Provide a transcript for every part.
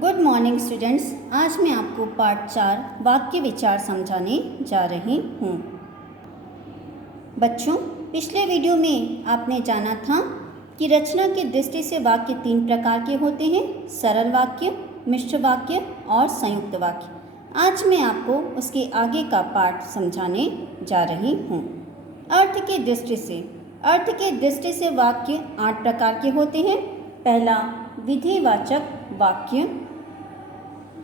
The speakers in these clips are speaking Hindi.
Good morning students. आज मैं आपको पार्ट 4 वाक्य विचार समझाने जा रही हूँ। बच्चों, पिछले वीडियो में आपने जाना था कि रचना की दृष्टि से वाक्य 3 प्रकार के होते हैं: सरल वाक्य, मिश्र वाक्य और संयुक्त वाक्य। आज मैं आपको उसके आगे का पार्ट समझाने जा रही हूँ। अर्थ की दृष्टि से वाक्य 8 प्रकार के होते हैं। पहला, विधिवाचक वाक्य।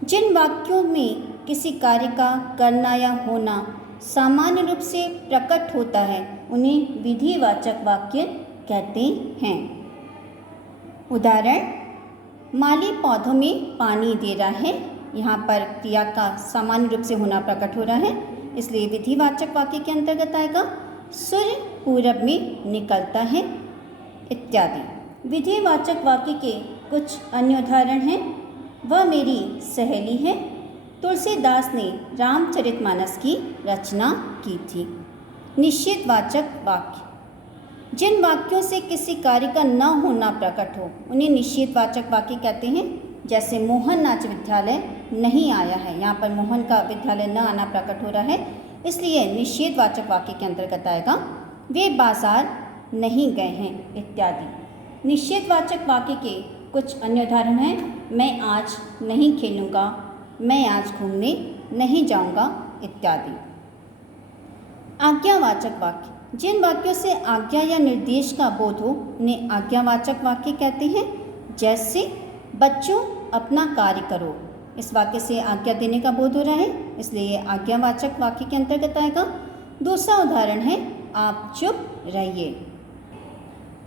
जिन वाक्यों में किसी कार्य का करना या होना सामान्य रूप से प्रकट होता है उन्हें विधिवाचक वाक्य कहते हैं। उदाहरण, माली पौधों में पानी दे रहा है। यहाँ पर क्रिया का सामान्य रूप से होना प्रकट हो रहा है, इसलिए विधिवाचक वाक्य के अंतर्गत आएगा। सूर्य पूरब में निकलता है इत्यादि। विधिवाचक वाक्य के कुछ अन्य उदाहरण हैं। वह मेरी सहेली है। तुलसीदास ने रामचरितमानस की रचना की थी। निषेधवाचक वाक्य। जिन वाक्यों से किसी कार्य का न होना प्रकट हो उन्हें निषेधवाचक वाक्य कहते हैं। जैसे मोहन आज विद्यालय नहीं आया है। यहाँ पर मोहन का विद्यालय न आना प्रकट हो रहा है, इसलिए निषेधवाचक वाक्य के अंतर्गत आएगा। वे बाजार नहीं गए हैं इत्यादि। निषेधवाचक वाक्य के कुछ अन्य उदाहरण हैं। मैं आज नहीं खेलूँगा, मैं आज घूमने नहीं जाऊँगा इत्यादि। आज्ञावाचक वाक्य। जिन वाक्यों से आज्ञा या निर्देश का बोध हो उन्हें आज्ञावाचक वाक्य कहते हैं। जैसे, बच्चों अपना कार्य करो। इस वाक्य से आज्ञा देने का बोध हो रहा है, इसलिए आज्ञावाचक वाक्य के अंतर्गत आएगा। दूसरा उदाहरण है, आप चुप रहिए।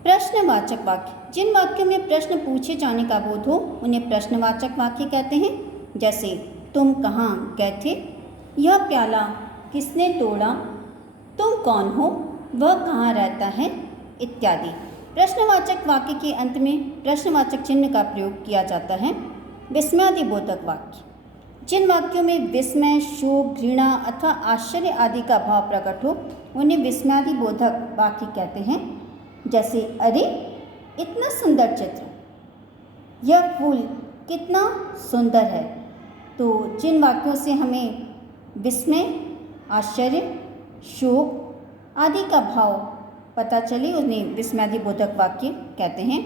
प्रश्नवाचक वाक्य। जिन वाक्यों में प्रश्न पूछे जाने का बोध हो उन्हें प्रश्नवाचक वाक्य कहते हैं। जैसे, तुम कहाँ गए थे? यह प्याला किसने तोड़ा? तुम कौन हो? वह कहाँ रहता है? इत्यादि। प्रश्नवाचक वाक्य के अंत में प्रश्नवाचक चिन्ह का प्रयोग किया जाता है। विस्मयादिबोधक वाक्य। जिन वाक्यों में विस्मय, शोक, घृणा अथवा आश्चर्य आदि का भाव प्रकट हो उन्हें विस्मयादिबोधक वाक्य कहते हैं। जैसे, अरे इतना सुंदर चित्र, यह फूल कितना सुंदर है। तो जिन वाक्यों से हमें विस्मय, आश्चर्य, शोक आदि का भाव पता चले उन्हें विस्मयादिबोधक वाक्य कहते हैं।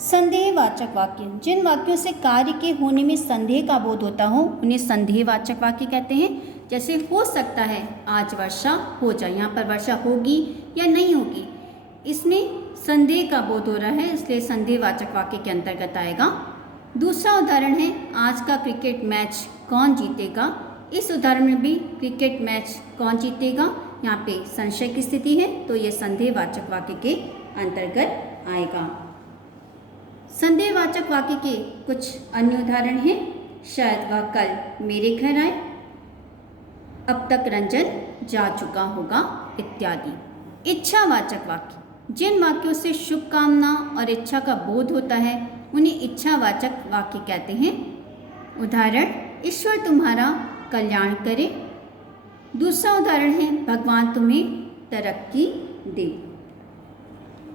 संदेहवाचक वाक्य। जिन वाक्यों से कार्य के होने में संदेह का बोध होता हो उन्हें संदेहवाचक वाक्य कहते हैं। जैसे, हो सकता है आज वर्षा हो जाए। यहाँ पर वर्षा होगी या नहीं होगी, इसमें संदेह का बोध हो रहा है, इसलिए संदेहवाचक वाक्य के अंतर्गत आएगा। दूसरा उदाहरण है, आज का क्रिकेट मैच कौन जीतेगा। इस उदाहरण में भी क्रिकेट मैच कौन जीतेगा यहाँ पे संशय की स्थिति है, तो ये संदेहवाचक वाक्य के अंतर्गत आएगा। संदेहवाचक वाक्य के कुछ अन्य उदाहरण हैं। शायद वह कल मेरे घर आए, अब तक रंजन जा चुका होगा इत्यादि। इच्छावाचक वाक्य। जिन वाक्यों से शुभकामना और इच्छा का बोध होता है उन्हें इच्छावाचक वाक्य कहते हैं। उदाहरण, ईश्वर तुम्हारा कल्याण करे। दूसरा उदाहरण है, भगवान तुम्हें तरक्की दे।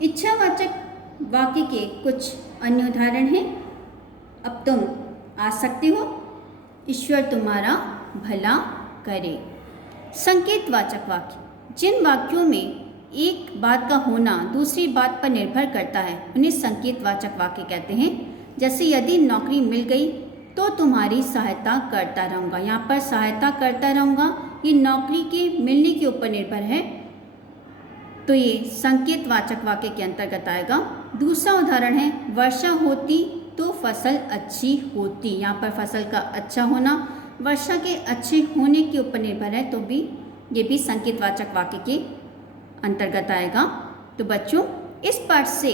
इच्छावाचक वाक्य के कुछ अन्य उदाहरण हैं। अब तुम आ सकते हो, ईश्वर तुम्हारा भला करे। संकेतवाचक वाक्य। जिन वाक्यों में एक बात का होना दूसरी बात पर निर्भर करता है उन्हें संकेतवाचक वाक्य कहते हैं। जैसे, यदि नौकरी मिल गई तो तुम्हारी सहायता करता रहूँगा। यहाँ पर सहायता करता रहूँगा ये नौकरी के मिलने के ऊपर निर्भर है, तो ये संकेतवाचक वाक्य के अंतर्गत आएगा। दूसरा उदाहरण है, वर्षा होती तो फसल अच्छी होती। यहाँ पर फसल का अच्छा होना वर्षा के अच्छे होने के ऊपर निर्भर है, तो भी ये भी संकेतवाचक वाक्य के अंतर्गत आएगा। तो बच्चों, इस पाठ से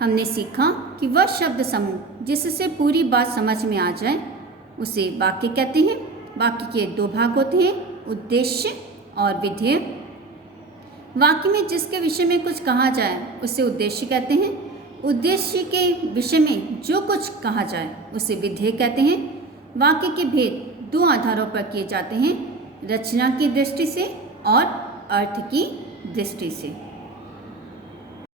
हमने सीखा कि वह शब्द समूह जिससे पूरी बात समझ में आ जाए उसे वाक्य कहते हैं। वाक्य के 2 भाग होते हैं, उद्देश्य और विधेय। वाक्य में जिसके विषय में कुछ कहा जाए उसे उद्देश्य कहते हैं। उद्देश्य के विषय में जो कुछ कहा जाए उसे विधेय कहते हैं। वाक्य के भेद 2 आधारों पर किए जाते हैं, रचना की दृष्टि से और अर्थ की दृष्टि से।